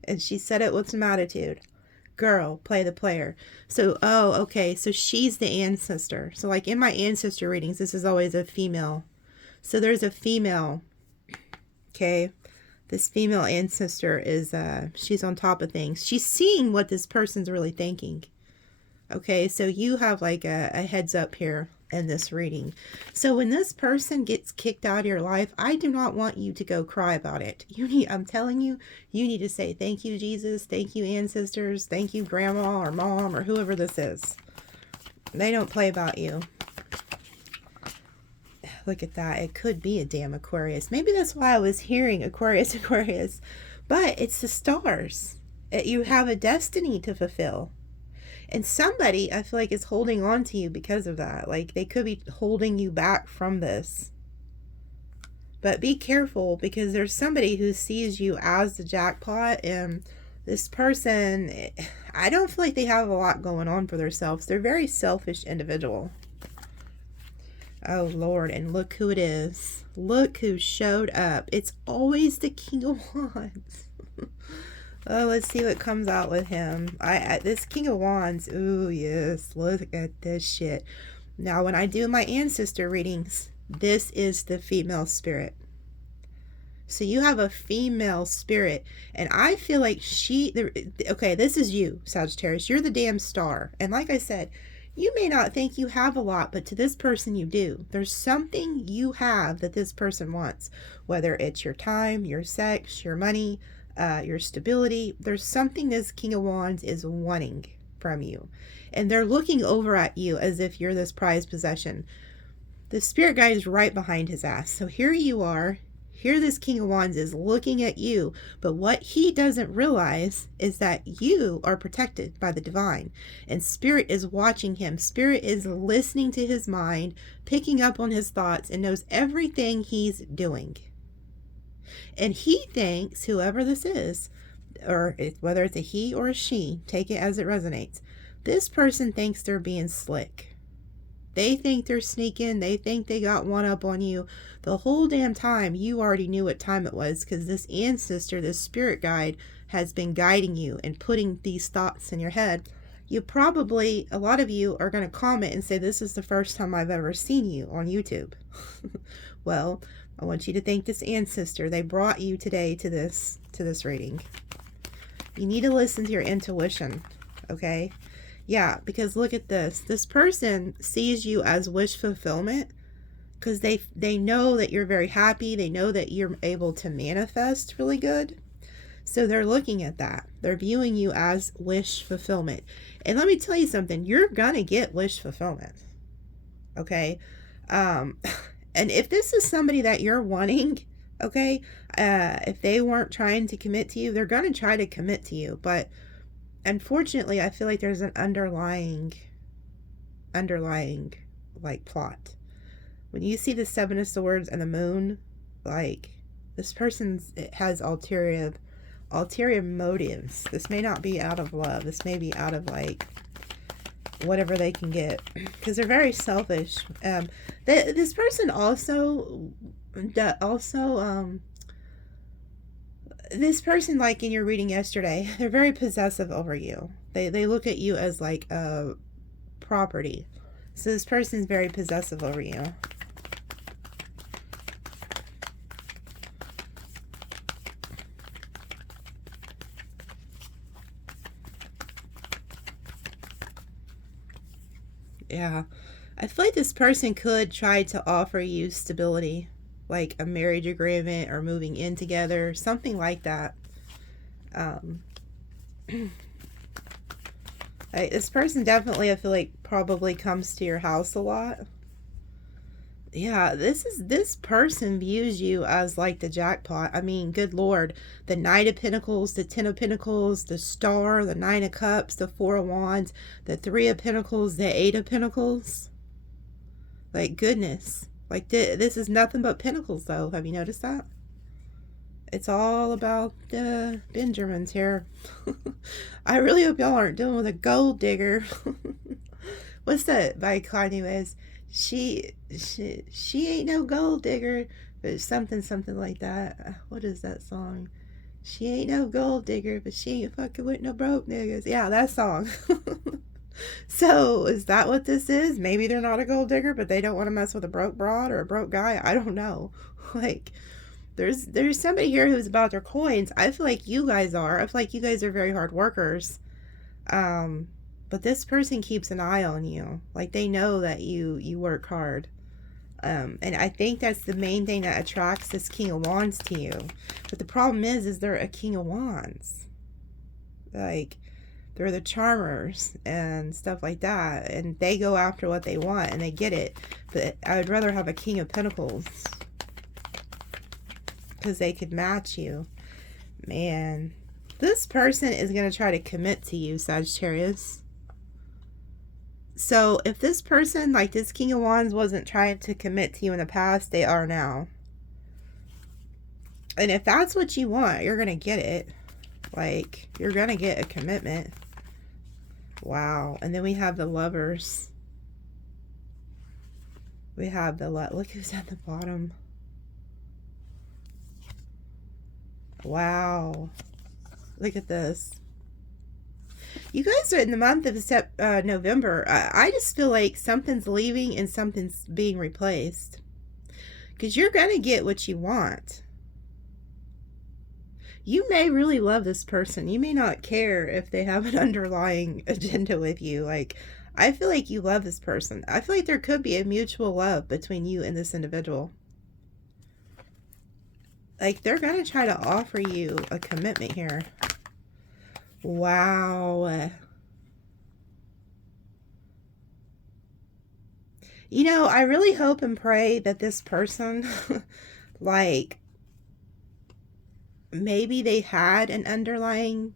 and she said it with some attitude. Girl, play the player. So, okay. So she's the ancestor. So like in my ancestor readings, this is always a female. So there's a female. Okay. This female ancestor is, she's on top of things. She's seeing what this person's really thinking. Okay. So you have like a heads up here in this reading. So when this person gets kicked out of your life, I do not want you to go cry about it. I'm telling you, you need to say, thank you, Jesus. Thank you, ancestors. Thank you, grandma or mom or whoever this is. They don't play about you. Look at that. It could be a damn Aquarius. Maybe that's why I was hearing Aquarius. But it's the stars. You have a destiny to fulfill. And somebody, I feel like, is holding on to you because of that. Like, they could be holding you back from this. But be careful, because there's somebody who sees you as the jackpot. And this person, I don't feel like they have a lot going on for themselves. They're a very selfish individual. Oh, Lord. And look who it is. Look who showed up. It's always the King of Wands. Oh, let's see what comes out with him. This King of Wands. Ooh, yes. Look at this shit. Now, when I do my ancestor readings, this is the female spirit. So you have a female spirit. And I feel like okay, this is you, Sagittarius. You're the damn star. And like I said, you may not think you have a lot, but to this person you do. There's something you have that this person wants. Whether it's your time, your sex, your money, your stability. There's something this King of Wands is wanting from you. And they're looking over at you as if you're this prized possession. The spirit guide is right behind his ass. So here you are. Here this King of Wands is looking at you. But what he doesn't realize is that you are protected by the divine. And spirit is watching him. Spirit is listening to his mind, picking up on his thoughts, and knows everything he's doing. And he thinks, whoever this is, or whether it's a he or a she, take it as it resonates. This person thinks they're being slick. They think they're sneaking. They think they got one up on you. The whole damn time, you already knew what time it was, because this ancestor, this spirit guide, has been guiding you and putting these thoughts in your head. You probably, a lot of you are going to comment and say, this is the first time I've ever seen you on YouTube. Well, I want you to thank this ancestor. They brought you today to this reading. You need to listen to your intuition, okay? Yeah, because look at this. This person sees you as wish fulfillment because they know that you're very happy. They know that you're able to manifest really good. So they're looking at that. They're viewing you as wish fulfillment. And let me tell you something. You're going to get wish fulfillment, okay? And if this is somebody that you're wanting, okay, if they weren't trying to commit to you, they're going to try to commit to you. But unfortunately, I feel like there's an underlying like plot. When you see the Seven of Swords and the Moon, like this person has ulterior motives. This may not be out of love. This may be out of like whatever they can get, because they're very selfish. This person also this person, like in your reading yesterday, they're very possessive over you. They look at you as like a property. So this person is very possessive over you. Yeah, I feel like this person could try to offer you stability, like a marriage agreement or moving in together, something like that. This person definitely, I feel like, probably comes to your house a lot. Yeah, this person views you as like the jackpot. I mean, good Lord, the Knight of Pentacles, the Ten of Pentacles, the Star, the Nine of Cups, the Four of Wands, the Three of Pentacles, the Eight of Pentacles. Like, goodness. Like, this is nothing but pentacles, though. Have you noticed that? It's all about the Benjamins here. I really hope y'all aren't dealing with a gold digger. What's that by Kanye West? She ain't no gold digger, but something like that. What is that song? She ain't no gold digger, but she ain't fucking with no broke niggas. Yeah, that song. So is that what this is? Maybe they're not a gold digger, but they don't want to mess with a broke broad or a broke guy. I don't know. Like, there's somebody here who's about their coins. I feel like you guys are. I feel like you guys are very hard workers. But this person keeps an eye on you. Like, they know that you work hard. And I think that's the main thing that attracts this King of Wands to you. But the problem is they're a King of Wands. Like, they're the charmers and stuff like that. And they go after what they want and they get it. But I would rather have a King of Pentacles, because they could match you. Man, this person is going to try to commit to you, Sagittarius. So if this person, like this King of Wands, wasn't trying to commit to you in the past, they are now. And if that's what you want, you're going to get it. Like, you're going to get a commitment. Wow. And then we have the Lovers. We have the, look who's at the bottom. Wow. Look at this. You guys are in the month of November. I just feel like something's leaving and something's being replaced. Because you're going to get what you want. You may really love this person. You may not care if they have an underlying agenda with you. Like, I feel like you love this person. I feel like there could be a mutual love between you and this individual. Like, they're going to try to offer you a commitment here. Wow. You know, I really hope and pray that this person, like, maybe they had an underlying,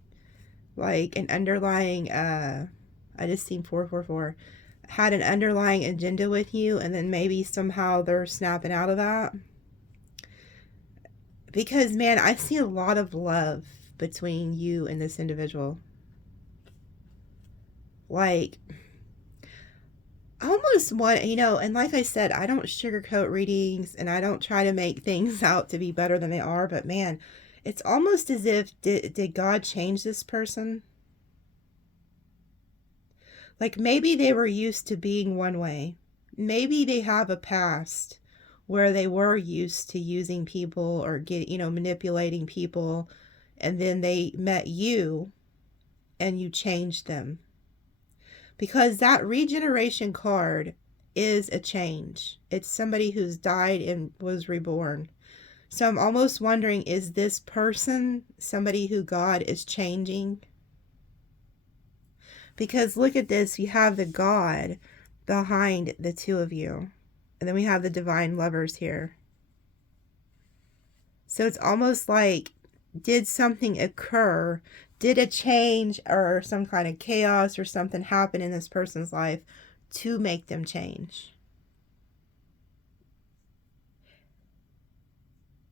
I just seen 444, had an underlying agenda with you, and then maybe somehow they're snapping out of that. Because, man, I see a lot of love between you and this individual. Like, I almost want, you know, and like I said, I don't sugarcoat readings and I don't try to make things out to be better than they are. But, man, it's almost as if, did God change this person? Like, maybe they were used to being one way. Maybe they have a past where they were used to using people or manipulating people, and then they met you and you changed them. Because that regeneration card is a change. It's somebody who's died and was reborn. So I'm almost wondering, is this person somebody who God is changing? Because look at this, you have the God behind the two of you. And then we have the divine lovers here. So it's almost like, did something occur? Did a change or some kind of chaos or something happen in this person's life to make them change?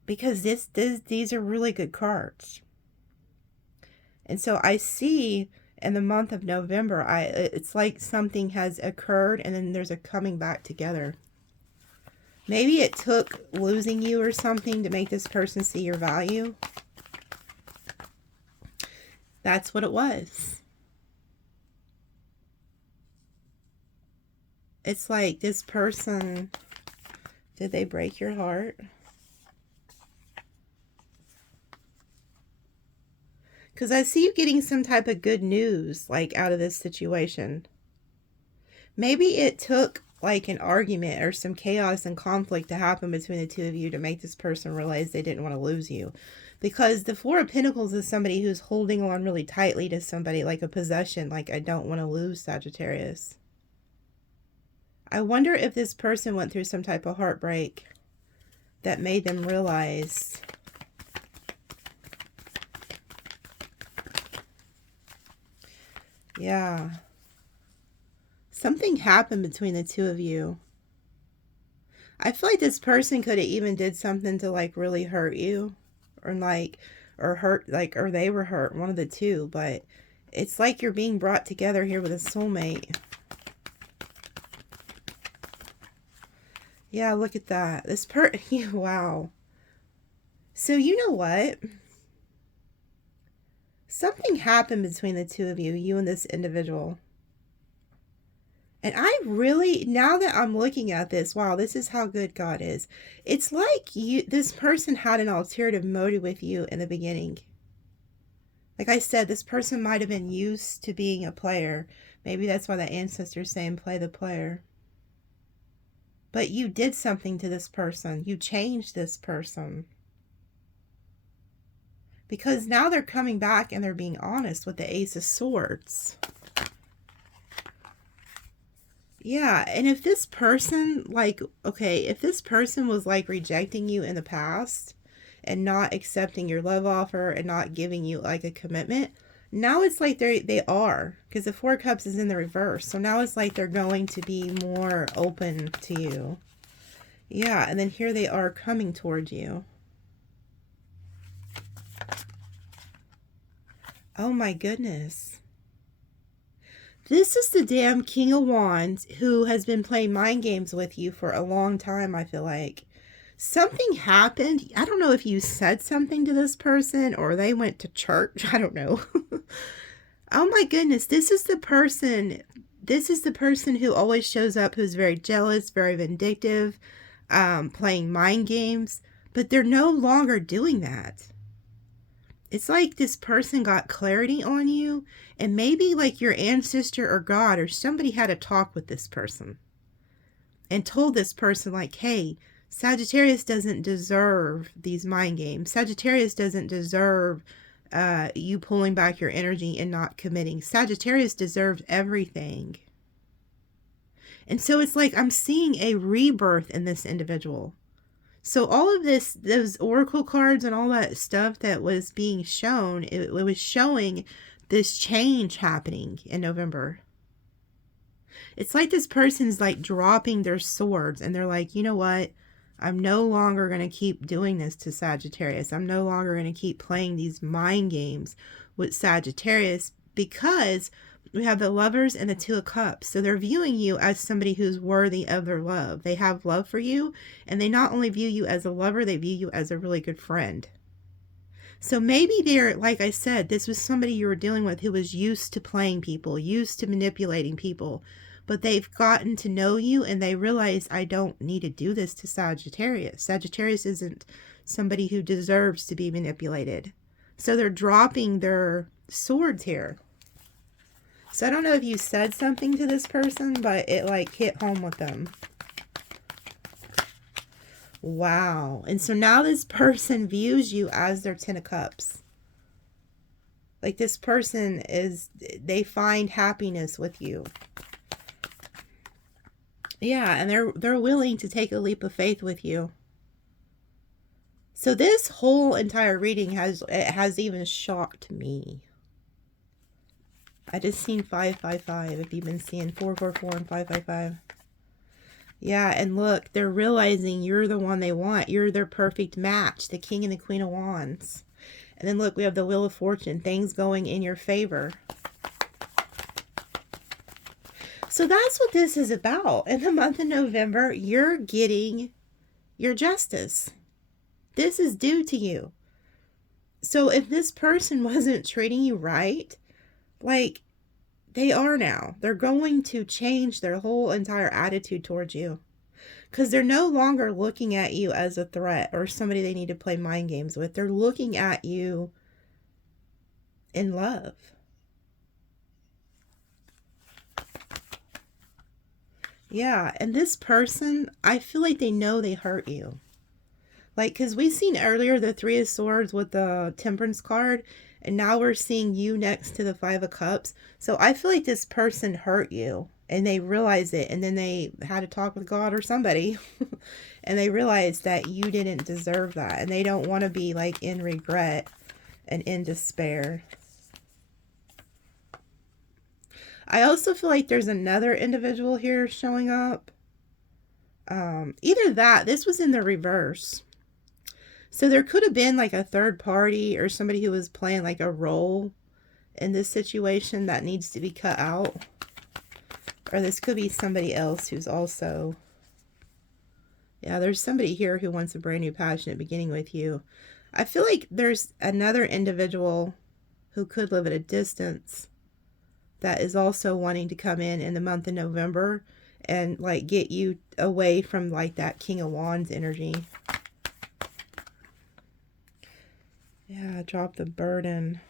Because these are really good cards. And so I see in the month of November, it's like something has occurred and then there's a coming back together. Maybe it took losing you or something to make this person see your value. That's what it was. It's like this person, did they break your heart? Because I see you getting some type of good news, like, out of this situation. Maybe it took, like, an argument or some chaos and conflict to happen between the two of you to make this person realize they didn't want to lose you. Because the Four of Pentacles is somebody who's holding on really tightly to somebody, like a possession, like, I don't want to lose Sagittarius. I wonder if this person went through some type of heartbreak that made them realize... Yeah. Something happened between the two of you. I feel like this person could have even did something to, like, really hurt you. Or, like, or hurt, like, or they were hurt. One of the two. But it's like you're being brought together here with a soulmate. Yeah, look at that. This wow. So, you know what? Something happened between the two of you, you and this individual. And I really, now that I'm looking at this, wow, this is how good God is. It's like this person had an alternative motive with you in the beginning. Like I said, this person might have been used to being a player. Maybe that's why the ancestors saying play the player. But you did something to this person. You changed this person. Because now they're coming back and they're being honest with the Ace of Swords. Yeah, and if this person, like, okay, if this person was, like, rejecting you in the past and not accepting your love offer and not giving you, like, a commitment, now it's like they are. Because the Four of Cups is in the reverse. So now it's like they're going to be more open to you. Yeah, and then here they are coming towards you. Oh my goodness. This is the damn King of Wands who has been playing mind games with you for a long time, I feel like. Something happened. I don't know if you said something to this person or they went to church. I don't know. Oh my goodness. This is the person who always shows up, who's very jealous, very vindictive, playing mind games. But they're no longer doing that. It's like this person got clarity on you, and maybe like your ancestor or God or somebody had a talk with this person and told this person, like, hey, Sagittarius doesn't deserve these mind games. Sagittarius doesn't deserve you pulling back your energy and not committing. Sagittarius deserves everything. And so it's like I'm seeing a rebirth in this individual. So all of this, those oracle cards and all that stuff that was being shown, it was showing this change happening in November. It's like this person's like dropping their swords and they're like, you know what? I'm no longer going to keep doing this to Sagittarius. I'm no longer going to keep playing these mind games with Sagittarius, because we have the Lovers and the Two of Cups. So they're viewing you as somebody who's worthy of their love. They have love for you, and they not only view you as a lover, they view you as a really good friend. So maybe they're, like I said, this was somebody you were dealing with who was used to playing people, used to manipulating people, but they've gotten to know you and they realize, I don't need to do this to Sagittarius. Sagittarius isn't somebody who deserves to be manipulated. So they're dropping their swords here. So I don't know if you said something to this person, but it like hit home with them. Wow. And so now this person views you as their Ten of Cups. Like this person is, they find happiness with you. Yeah, and they're willing to take a leap of faith with you. So this whole entire reading has even shocked me. I just seen 555. If you've been seeing 444 and 555. Yeah, and look, they're realizing you're the one they want. You're their perfect match, the King and the Queen of Wands. And then look, we have the Wheel of Fortune, things going in your favor. So that's what this is about. In the month of November, you're getting your justice. This is due to you. So if this person wasn't treating you right, like they are now, they're going to change their whole entire attitude towards you. Because they're no longer looking at you as a threat or somebody they need to play mind games with. They're looking at you in love. Yeah, and this person, I feel like they know they hurt you. Like, because we've seen earlier the Three of Swords with the Temperance card, and now we're seeing you next to the Five of Cups. So I feel like this person hurt you, and they realized it, and then they had a talk with God or somebody, and they realized that you didn't deserve that, and they don't want to be, like, in regret and in despair. I also feel like there's another individual here showing up. Either that, this was in the reverse. So there could have been like a third party or somebody who was playing like a role in this situation that needs to be cut out. Or this could be somebody else who's also... Yeah, there's somebody here who wants a brand new passionate beginning with you. I feel like there's another individual who could live at a distance that is also wanting to come in the month of November and like get you away from like that King of Wands energy. Yeah, drop the burden.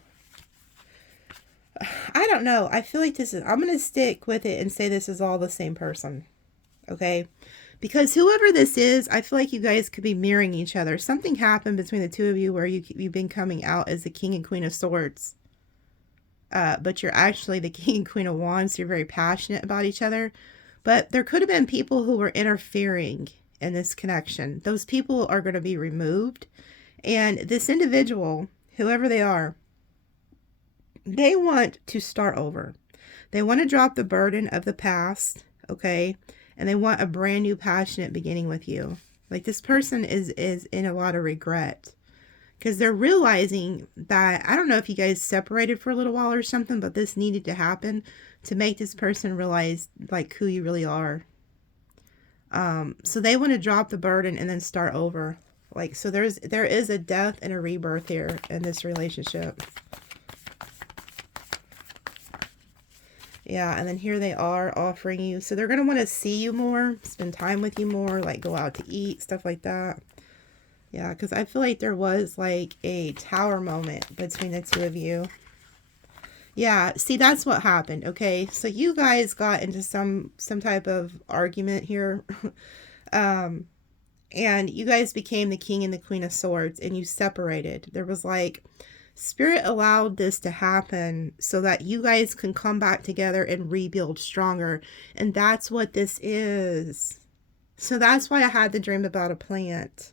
I don't know. I feel like this is, I'm going to stick with it and say this is all the same person. Okay? Because whoever this is, I feel like you guys could be mirroring each other. Something happened between the two of you where you've been coming out as the King and Queen of Swords. But you're actually the King and Queen of Wands. So you're very passionate about each other. But there could have been people who were interfering in this connection. Those people are going to be removed. And this individual, whoever they are, they want to start over. They want to drop the burden of the past, okay? And they want a brand new passionate beginning with you. Like this person is in a lot of regret. Because they're realizing that, I don't know if you guys separated for a little while or something, but this needed to happen to make this person realize like who you really are. So they want to drop the burden and then start over. Like, so there is a death and a rebirth here in this relationship. Yeah, and then here they are offering you. So they're going to want to see you more, spend time with you more, like go out to eat, stuff like that. Yeah, because I feel like there was like a tower moment between the two of you. Yeah, see, that's what happened, okay? So you guys got into some type of argument here. And you guys became the King and the Queen of Swords, and you separated. There was like, Spirit allowed this to happen so that you guys can come back together and rebuild stronger. And that's what this is. So that's why I had the dream about a plant.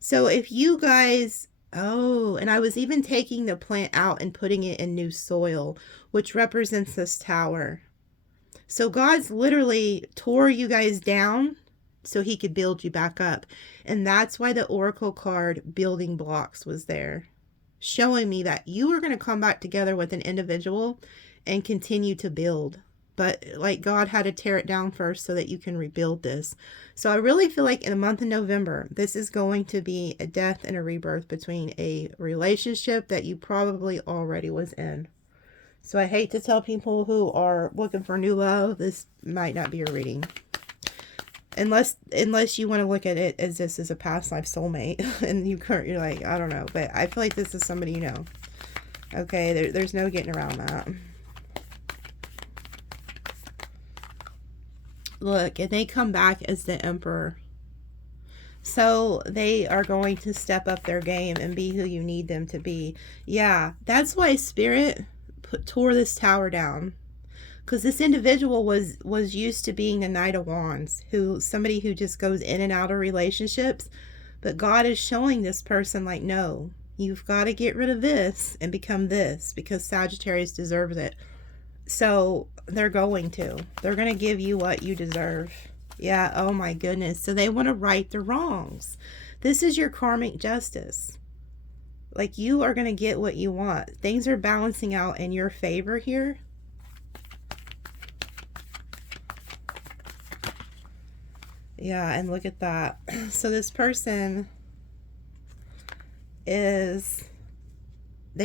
So if you guys, oh, and I was even taking the plant out and putting it in new soil, which represents this tower. So God's literally tore you guys down so he could build you back up. And that's why the Oracle card building blocks was there, showing me that you are going to come back together with an individual and continue to build. But like God had to tear it down first so that you can rebuild this. So I really feel like in the month of November, this is going to be a death and a rebirth between a relationship that you probably already was in. So I hate to tell people who are looking for new love, this might not be your reading. Unless you want to look at it as this is a past life soulmate and you're like, I don't know, but I feel like this is somebody you know. Okay, there's no getting around that. Look, and they come back as the Emperor. So they are going to step up their game and be who you need them to be. Yeah, that's why Spirit tore this tower down. Because this individual was used to being a Knight of Wands, somebody who just goes in and out of relationships. But God is showing this person like, no, you've got to get rid of this and become this, because Sagittarius deserves it. So they're going to give you what you deserve. Yeah, oh my goodness. So they want to right the wrongs. This is your karmic justice. Like, you are going to get what you want. Things are balancing out in your favor here. Yeah, and look at that. So this person they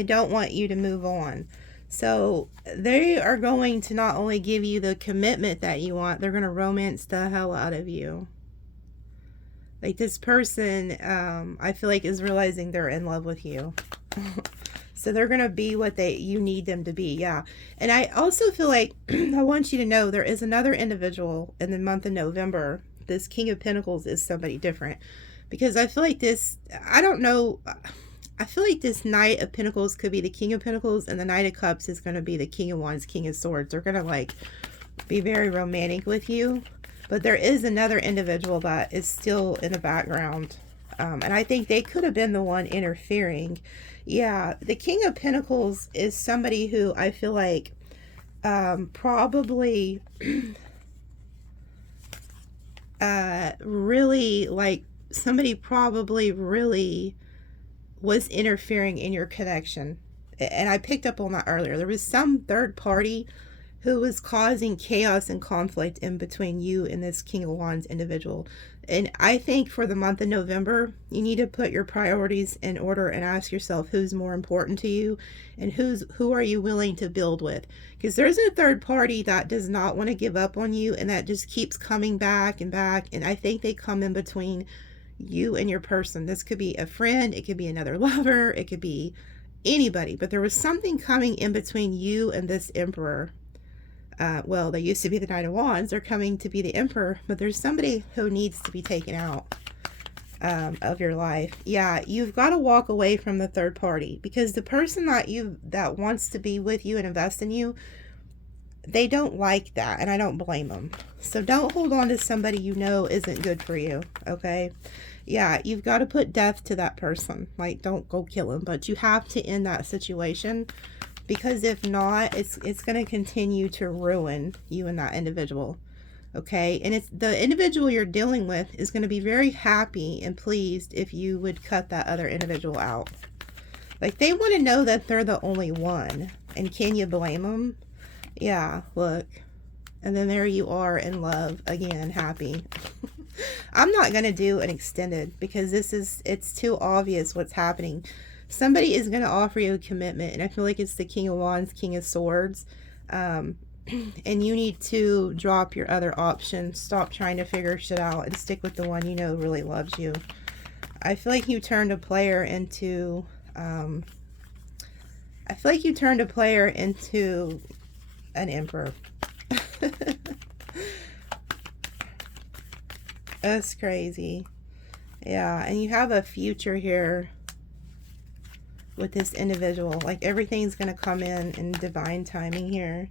don't want you to move on. So they are going to not only give you the commitment that you want, they're going to romance the hell out of you. Like, this person, I feel like is realizing they're in love with you. So they're going to be what you need them to be. Yeah. And I also feel like I want you to know there is another individual in the month of November. This King of Pentacles is somebody different, because I feel like this, I don't know, I feel like this Knight of Pentacles could be the King of Pentacles, and the Knight of Cups is going to be the King of Wands, King of Swords. They're going to like be very romantic with you, but there is another individual that is still in the background, and I think they could have been the one interfering. Yeah, the King of Pentacles is somebody who I feel like probably really, like, somebody probably really was interfering in your connection. And I picked up on that earlier. There was some third party who was causing chaos and conflict in between you and this King of Wands individual. And I think for the month of November, you need to put your priorities in order and ask yourself who's more important to you and who are you willing to build with. Because there's a third party that does not want to give up on you, and that just keeps coming back and back. And I think they come in between you and your person. This could be a friend, it could be another lover, it could be anybody. But there was something coming in between you and this Emperor. Well, they used to be the Knight of Wands. They're coming to be the Emperor, but there's somebody who needs to be taken out of your life. Yeah, you've got to walk away from the third party, because the person that wants to be with you and invest in you, they don't like that, and I don't blame them. So don't hold on to somebody you know isn't good for you, okay? Yeah, you've got to put death to that person. Like, don't go kill him, but you have to end that situation. Because if not, it's going to continue to ruin you and that individual. Okay? And it's the individual you're dealing with is going to be very happy and pleased if you would cut that other individual out. Like, they want to know that they're the only one. And can you blame them? Yeah, look. And then there you are in love again, happy. I'm not going to do an extended because it's too obvious what's happening. Somebody is going to offer you a commitment, and I feel like it's the King of Wands, King of Swords. And you need to drop your other option. Stop trying to figure shit out and stick with the one you know really loves you. I feel like you turned a player into... I feel like you turned a player into an Emperor. That's crazy. Yeah, and you have a future here with this individual. Like, everything's going to come in divine timing here.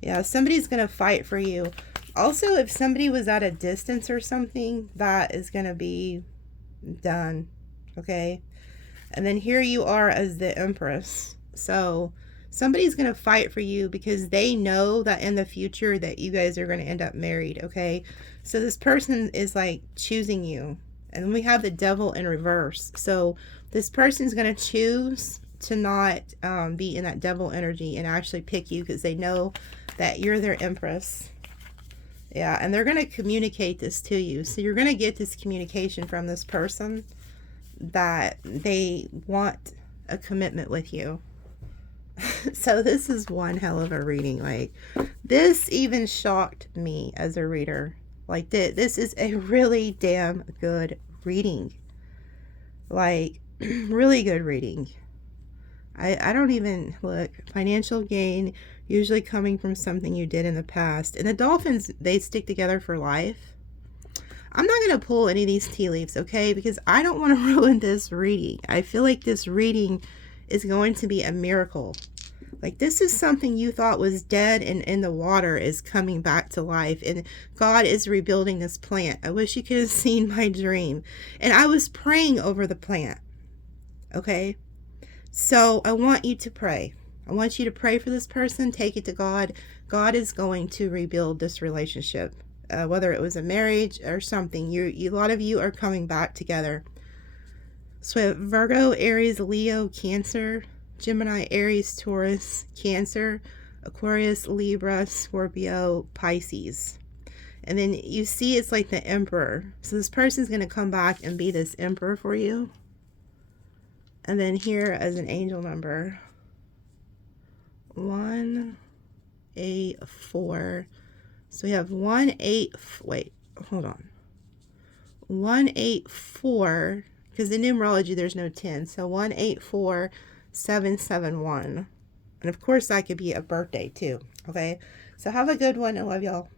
Yeah, somebody's going to fight for you. Also, if somebody was at a distance or something, that is going to be done. Okay? And then here you are as the Empress. So Somebody's going to fight for you because they know that in the future that you guys are going to end up married, okay? So this person is like choosing you. And then we have the devil in reverse. So this person's going to choose to not be in that devil energy and actually pick you because they know that you're their empress. Yeah, and they're going to communicate this to you. So you're going to get this communication from this person that they want a commitment with you. So this is one hell of a reading. Like, this even shocked me as a reader. Like, this is a really damn good reading. Like, really good reading. I don't even, look, financial gain usually coming from something you did in the past. And the dolphins, they stick together for life. I'm not going to pull any of these tea leaves, okay? Because I don't want to ruin this reading. I feel like this reading is going to be a miracle. Like, this is something you thought was dead and in the water is coming back to life. And God is rebuilding this plant. I wish you could have seen my dream. And I was praying over the plant. Okay? So I want you to pray. I want you to pray for this person. Take it to God. God is going to rebuild this relationship. Whether it was a marriage or something. A lot of you are coming back together. So we have Virgo, Aries, Leo, Cancer, Gemini, Aries, Taurus, Cancer, Aquarius, Libra, Scorpio, Pisces. And then you see it's like the Emperor. So this person's going to come back and be this Emperor for you. And then here as an angel number, 184. So we have 184, because in numerology there's no 10. So 184771. And of course that could be a birthday too. Okay. So have a good one. I love y'all.